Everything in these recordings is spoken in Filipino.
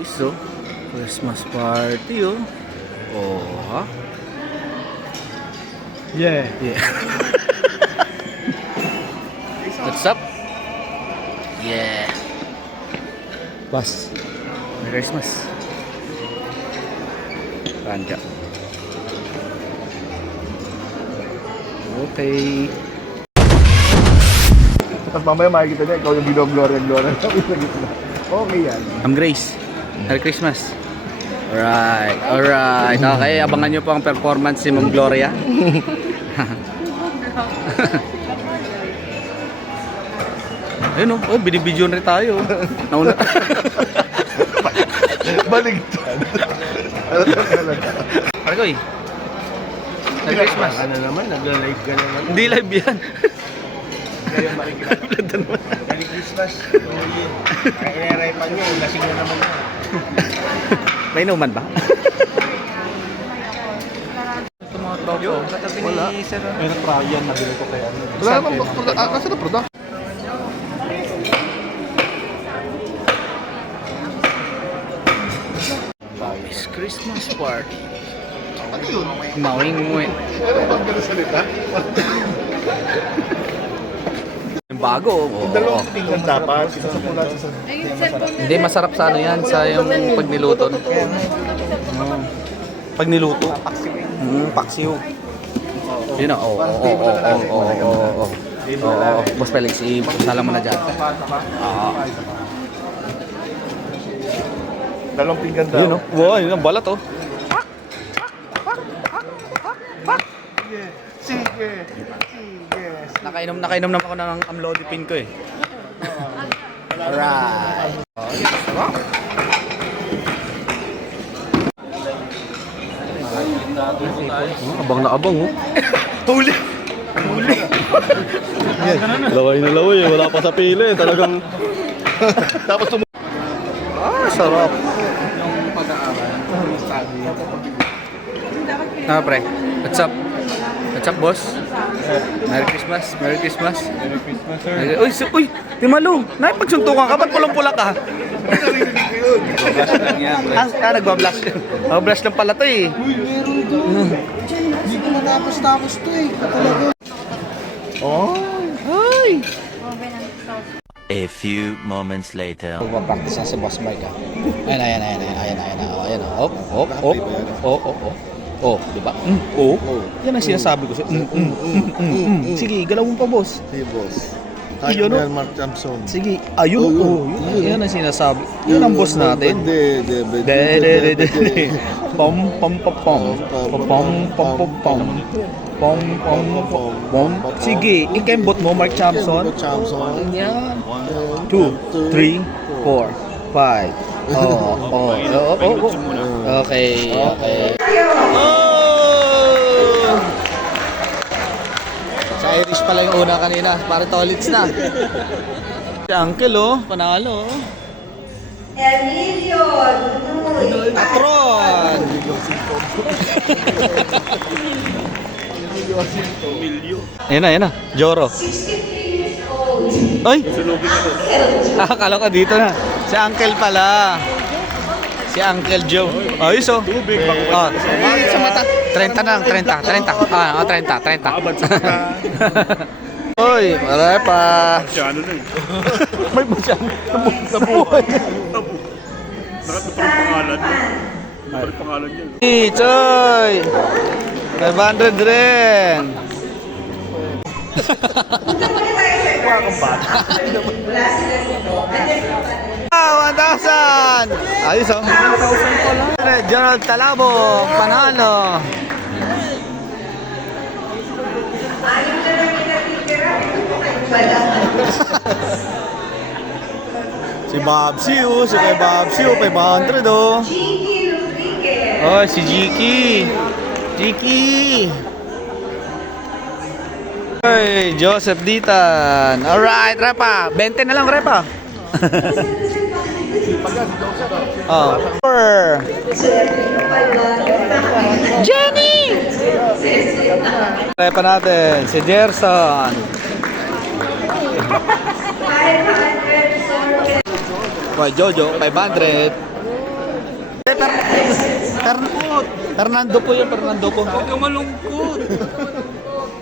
So, Christmas party oh. Oh, ha? Yeah. Yeah. What's up? Yeah. Bas. Merry Christmas. Panja. Okay. Tapos mamaya makikita niya, ikaw yung ginogloria-gloria sa gitna. Okay yan. I'm Grace. Merry Christmas. Alright, alright. Okay, abangan nyo po ang performance ni Ma'am Gloria. Ayun oh, binibidyon rin tayo. Nauna. Baligtad. Parkoy. Merry Christmas. Ano naman, nagla-live ka naman. Hindi live yan. Ngayon makikita. Merry Christmas. Ay, inay-raypan nyo, lasing na naman. May inuman ba? Ito mga tropo. Katabi ni Sir. Meron Ryan, nabili ko kaya. Wala naman, kasi na product. It's Christmas party. Ano yun? Mawing mo eh. Meron bang gano'n salita? Bago. Yung dalawang tingnan dapat, isa sa pula, isa sa... Hindi, masarap sa ano yan, sa yung pag niluto. Pag niluto. Paksiw. Yun o, oo. Boss Felix, salang mo na dyan. Dalawang pinggan daw. Yun o, wow, yun ang balat o. Sige. Nakainom naman ako ng amlodipine ko eh. Alright. Abang na abang oh. Huli! Laway na laway eh. Wala pa sa pili. Talagang... Tapos Sarap. Ah, pre. What's up? What's up, boss? Merry Christmas. Merry Christmas. Merry Christmas, sir. Uy, Timalo. Naipagsuntukan ka. Ba't pulang-pula ka? Nagbablash. Nagbablash lang pala to eh. Uy, meron doon. Hindi ko natapos to eh. Talaga. Oh. Ay! A few moments later. Magpa-practice na si Boss Mike ah. Ayan. Hop. Oh, di ba? Yan ang sinasabi ko. Sige, galawin pa, boss. Hey, boss. Iyon, no? Mark Thompson. Sige, ayun. Yan ang sinasabi. Yan ang boss natin. Pom. Sige, ikembot mo, Mark Thompson. Yan. 2, 3, 4, 5. Okay. Sa Irish pala yung una kanina, para tolits na. Si Uncle oh, panalo oh. Emilio, Patron! Ayan na, Joro. 63 years old. Ay! Akala ko dito na. Si Uncle pala. Si Uncle Joe. Ayos oh. Sa mata. 30 na lang, 30. 30. Hoy, marami pa. May masyano. Nabuhay. Choy! 500 rin. Ah, 1,000! Ayos oh. 1,000 pala. Gerald Talabo, panalo. Si Babsiu, si kay Babsiu, 500 oh. Gigi Rodriguez. Oh, si Jiki. Hey, Joseph Ditan. Alright, Repa. 20 na lang, Repa. Oh. Jenny! Repa natin, si Gerson. 500. Kay Jojo, 500. Fernando po yun, Fernando po. Huwag kang malungkot.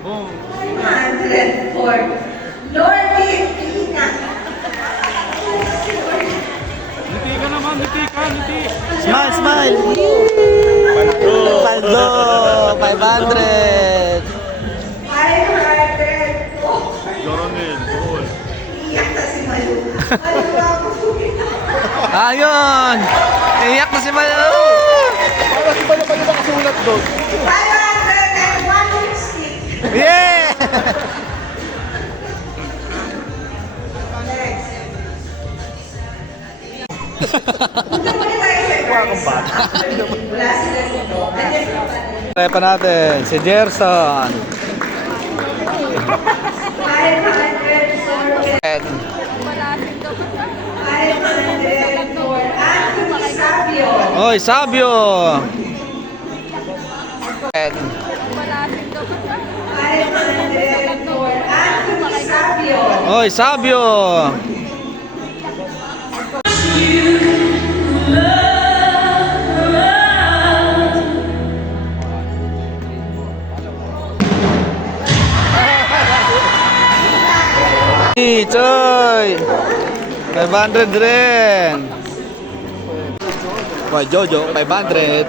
104. Lordy Pina. Ngiti ka naman, ngiti ka, ngiti. Smile, smile. Paldo, 500. 500. Oh, Loronel, goal. iyak na si Malu. Malu ako. Ayun! Iyak na si Malu! Para si Balo pa yung nakasulat doon. 501 lipstick. Yeah! Punta muna tayo sa girls. Actually, wala sila dito. Andyan pa ba? Try pa natin, si Gerson. 500 for 500 for Anthony Sabio. Oy, Sabio! 500 for Anthony Sabio. Oy, Sabio! Choy! 500 rin! Wah, Jojo, 500.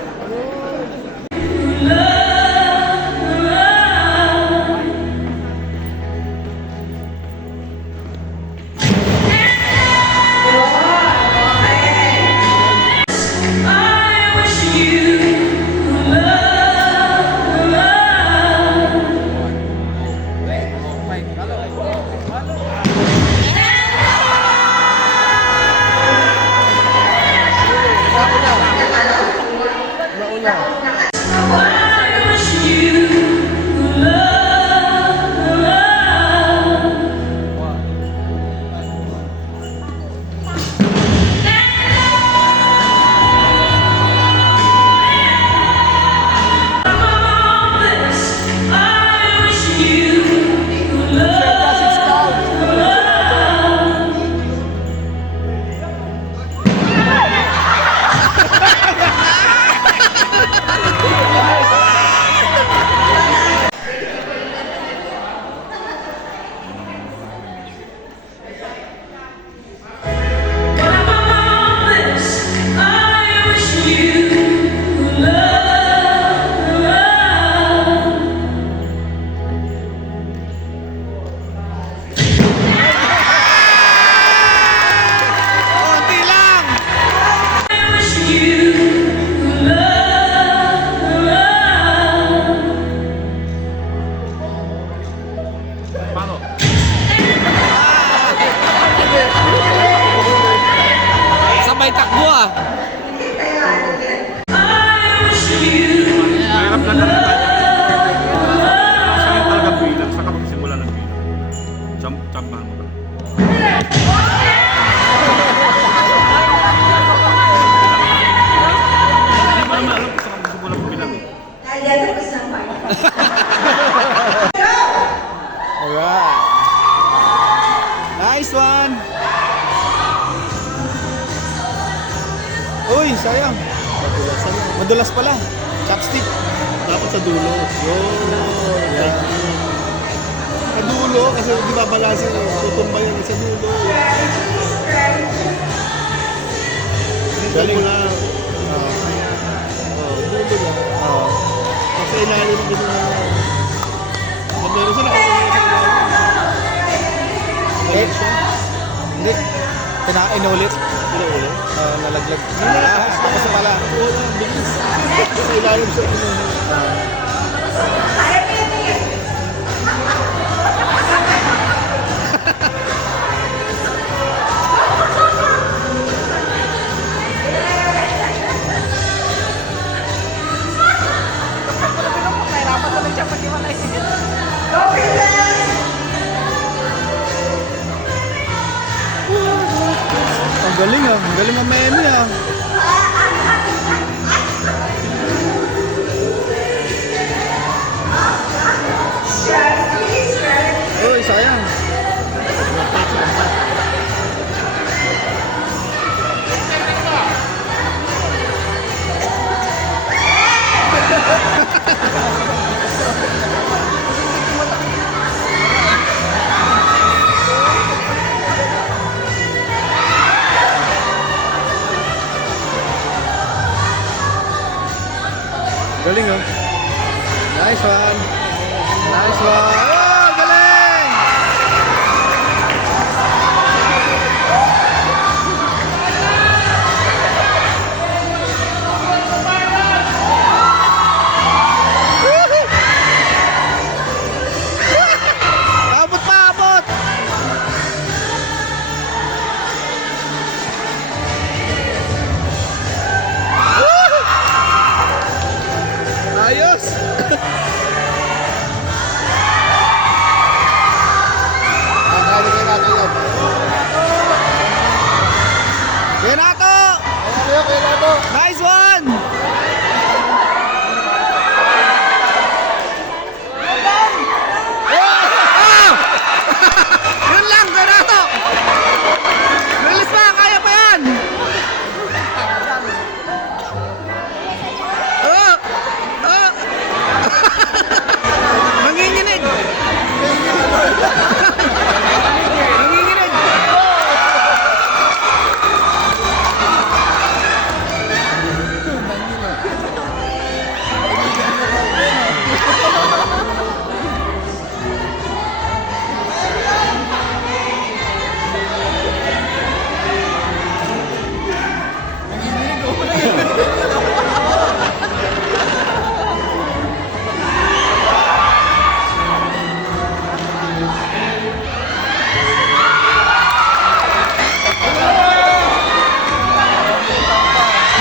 Sabay takbo ah. Mahirap na lang tayo. Saan yung talagang bilang? Saan ka magsimula ng bilang? Champan mo ba? Hindi mo naman alam kung saan ka magsimula ng bilang eh. Nalilabas ng part. Alright. Nice one. Uy, sayang. Madulas pala. Chopstick. Dapat sa dulo. Yun. Sa dulo, kasi di ba balansin, tutumba yan sa dulo. Galing na. Dulo lang. Kasi ilalim ang gano'n. Pag meron sila, galing siya. Hindi. Kinain ulit. Pinaulit. Nalaglag. Tapos pala. Wala, bilis. Sa ilalim siya. Ang galing ah. Ang galing ang meme ah. Uy, sayang. Galing oh. Nice one. Nice one. Oh, galing! Abot pa, abot! Ayos! Renato! Nice one! Ah! Yun lang, Renato! Release pa, kaya pa yan! Oh! Oh! Manginginig! Manginginig!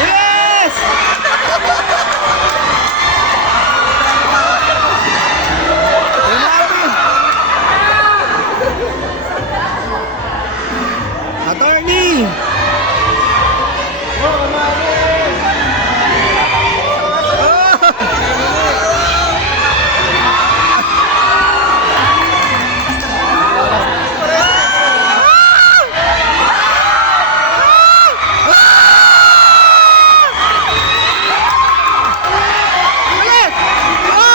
Yes! Renato! Attorney! Ulit! Oh!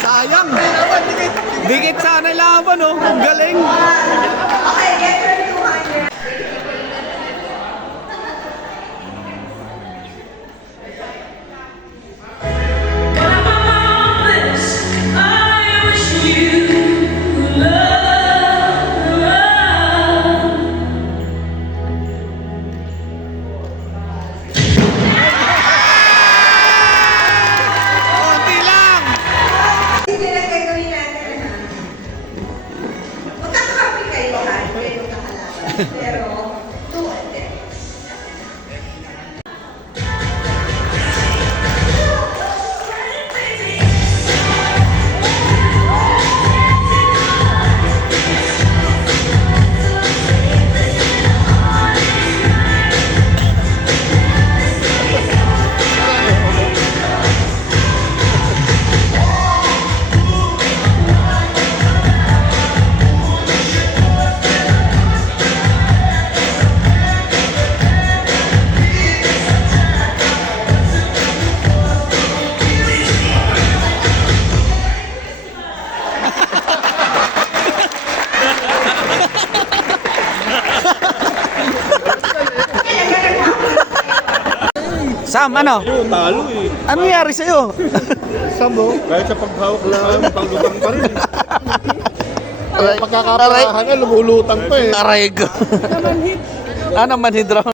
Sayang! Dikit sana yung laban, oh. Ang galing! Okay, get her 200. Konti lang! Hindi lang gagawin natin, ha? Magkakakampi kayo, ha? Hindi kayo kakalaban. Pero, 200. Sam, ano? Talo eh. Ano nangyari sa'yo? Samo, kahit sa paghawak lang, panglutang pa rin. Ay, pagkakaparahan na, lumulutang pa eh. Aray ko. Ano manhid raw?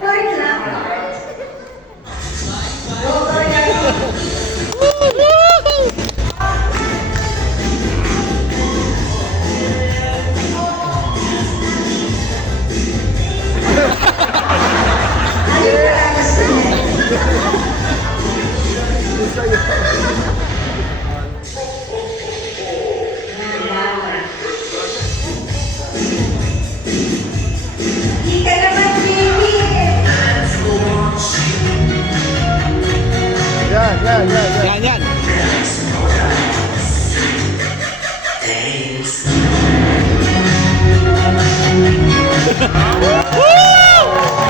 Third lap. Over na. Ika naman, Jimmy. Yan. Yan, yan. Woo!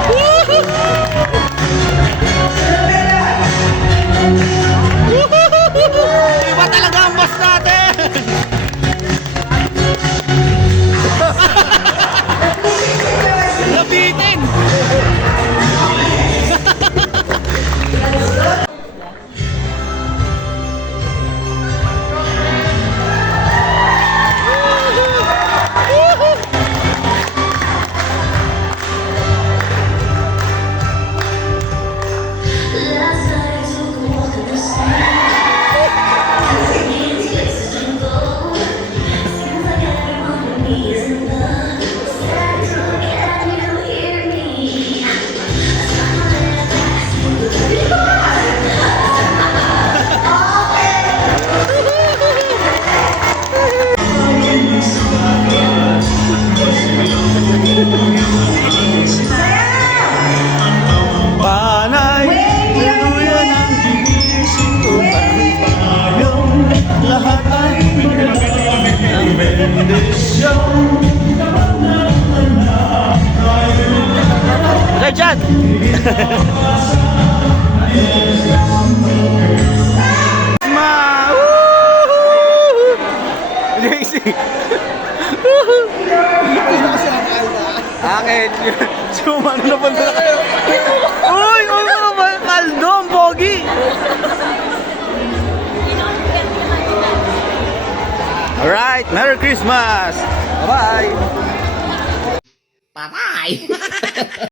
Ma! Woo! JC! Akin, sumano na punta na kayo. Uy! Kaldo, ang pogi! Alright, Merry Christmas! Bye-bye!